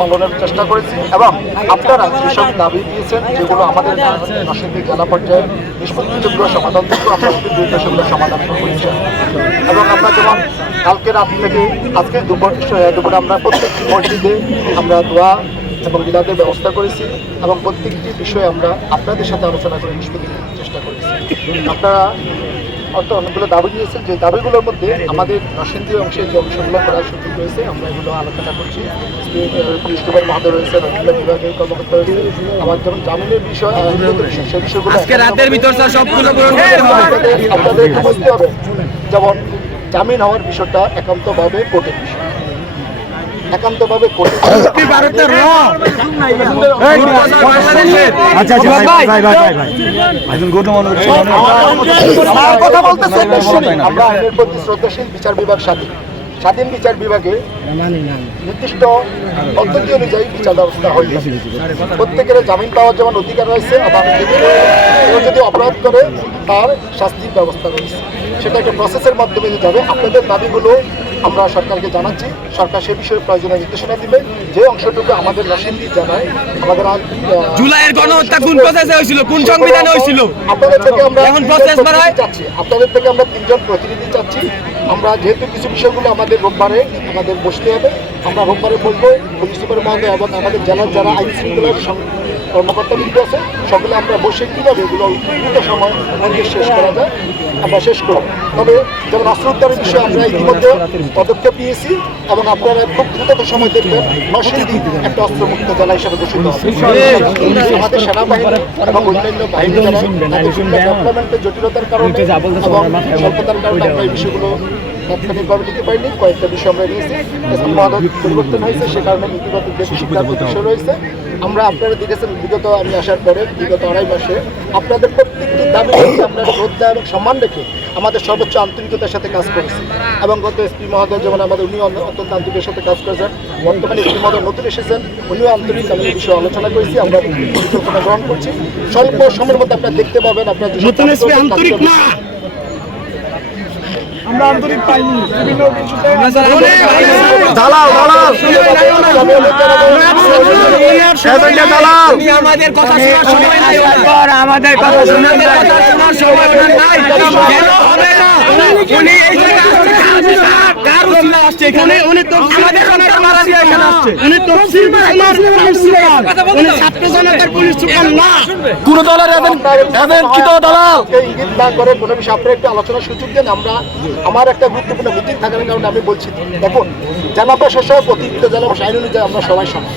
পালনের চেষ্টা করেছি এবং আপনারা যেসব দাবি দিয়েছেন, যেগুলো আমাদের নরসিংদী জেলা পর্যায়ে নিষ্পত্তিযোগ্য সমাধান থেকে আমরা দ্রুত সেগুলো সমাধান করেছি এবং আমরা যেমন কালকে রাত থেকে, আজকে দুপুর দুপুরে আমরা প্রত্যেকটি মসজিদে আমরা দোয়া এবং বিলাদের ব্যবস্থা করেছি এবং প্রত্যেকটি বিষয়ে আমরা আপনাদের সাথে আলোচনা করে নিষ্পত্তি চেষ্টা করেছি। আপনারা অত অনেকগুলো দাবি দিয়েছেন যে দাবিগুলোর মধ্যে আমাদের নরসিংদী অংশে যে অংশগুলো করার সুযোগ রয়েছে আমরা এগুলো আলোচনা করছি। পুলিশ সুপার মহাদ রয়েছে অন্যান্য বিভাগের কর্মকর্তা রয়েছে। আমার যেমন জামিনের বিষয় সেই বিষয়গুলো রাতের ভিতর সবগুলো আপনাদের বুঝতে হবে। যেমন জামিন হওয়ার বিষয়টা একান্তভাবে কোর্টের বিষয়। একান্তভাবে কোর্টের ভারতের র। বাংলাদেশের আচ্ছা আচ্ছা ভাই ভাই ভাই ভাই ভাই। ভাই একজন গণ্যমান্য আমার কথা বলতেছেন আমরা আইনের প্রতি শ্রদ্ধাশীল বিচার বিভাগ স্বাধীন। স্বাধীন বিচার বিভাগে নির্দিষ্ট পদ্ধতি অনুযায়ী বিচার ব্যবস্থা হয়ে। প্রত্যেকের জামিন পাওয়ার যেমন অধিকার রয়েছে আবার যদি অপরাধ করে তার শাস্তির ব্যবস্থা রয়েছে। সেটা একটা প্রসেসের মাধ্যমে যাবে আপনাদের দাবিগুলো আমরা সরকারকে জানাচ্ছি সরকার সে বিষয়ে প্রয়োজনীয় নির্দেশনা দিবে। যে অংশটুকু আমাদের নসিন্দি জানায় আমাদের জুলাইয়ের গণহত্যা কোন প্রসেসে হয়েছিল? কোন সংবিধানে হয়েছিল? আপনাদের থেকে আমরা এখন প্রতিনিধি বাড়ায়? চাচ্ছি। আপনাদের থেকে আমরা তিনজন প্রতিনিধি চাচ্ছি। আমরা যেহেতু কিছু বিষয়গুলো আমাদের রোববারে আমাদের বসতে হবে আমরা রোববারে বলব পুলিশ সুপার মহোদয় এবং আমাদের জেলার যারা আইন শৃঙ্খলার কর্মকর্তা বিন্দু আছে। সকলে আমরা বসে কীভাবে এগুলো দ্রুত সময় মধ্যে শেষ করা যায়, আমরা শেষ করব। তবে যেমন অস্ত্র উদ্ধারের বিষয়ে আমরা ইতিমধ্যে পদক্ষেপ নিয়েছি এবং আপনারা খুব দ্রুত সময় দেখবেন নরসিংদী একটা অস্ত্রমুক্ত জেলা হিসেবে ঘোষিত আমাদের সেনাবাহিনী এবং অন্যান্য বাহিনী জটিলতার কারণে এবং স্বল্পতার কারণে আমরা এই বিষয়গুলো পারিনি কয়েকটা বিষয় আমরা নিয়েছি। পরিবর্তন হয়েছে সে কারণে নীতিগত সিদ্ধান্ত বিষয় রয়েছে। আমরা আপনারা দেখেছেন বিগত আমি আসার পরে বিগত আড়াই মাসে আপনাদের প্রত্যেকটি দাবি শ্রদ্ধা এবং সম্মান রেখে আমাদের সর্বোচ্চ আন্তরিকতার সাথে কাজ করেছি। এবং গত এসপি মহোদয় যেমন আমাদের উনি অন্য- অত্যন্ত আন্তরিকের সাথে কাজ করেছেন। বর্তমানে এসপি মহোদয় নতুন এসেছেন উনিও আন্তরিক আমি এই বিষয়ে আলোচনা করেছি। আমরা পরিকল্পনা গ্রহণ করছি। স্বল্প সময়ের মধ্যে আপনারা দেখতে পাবেন আপনার নতুন এসপি আন্তরিক না! আমরা আন্তরিক পাইনি। বিভিন্ন দালাল দালাল! দালাল! আমাদের কথা শোনার সময় নাই। আমাদের কথা শোনার সময় নাই। কেন হবে না? উনি এই জায়গায় কার উচিলা? কার আসছে এখানে? কোন দলের এজেন্ট এজেন্ট কি দালাল। ইঙ্গিত না করে কোনো বিষয়ে আপনারা একটু আলোচনার সুযোগ দেন। আমরা আমার একটা গুরুত্বপূর্ণ মিটিং থাকার কারণে আমি বলছি দেখুন জেলা প্রশাসক অতিরিক্ত জেলা প্রশাসন আইন অনুযায়ী আমরা সবাই সমান।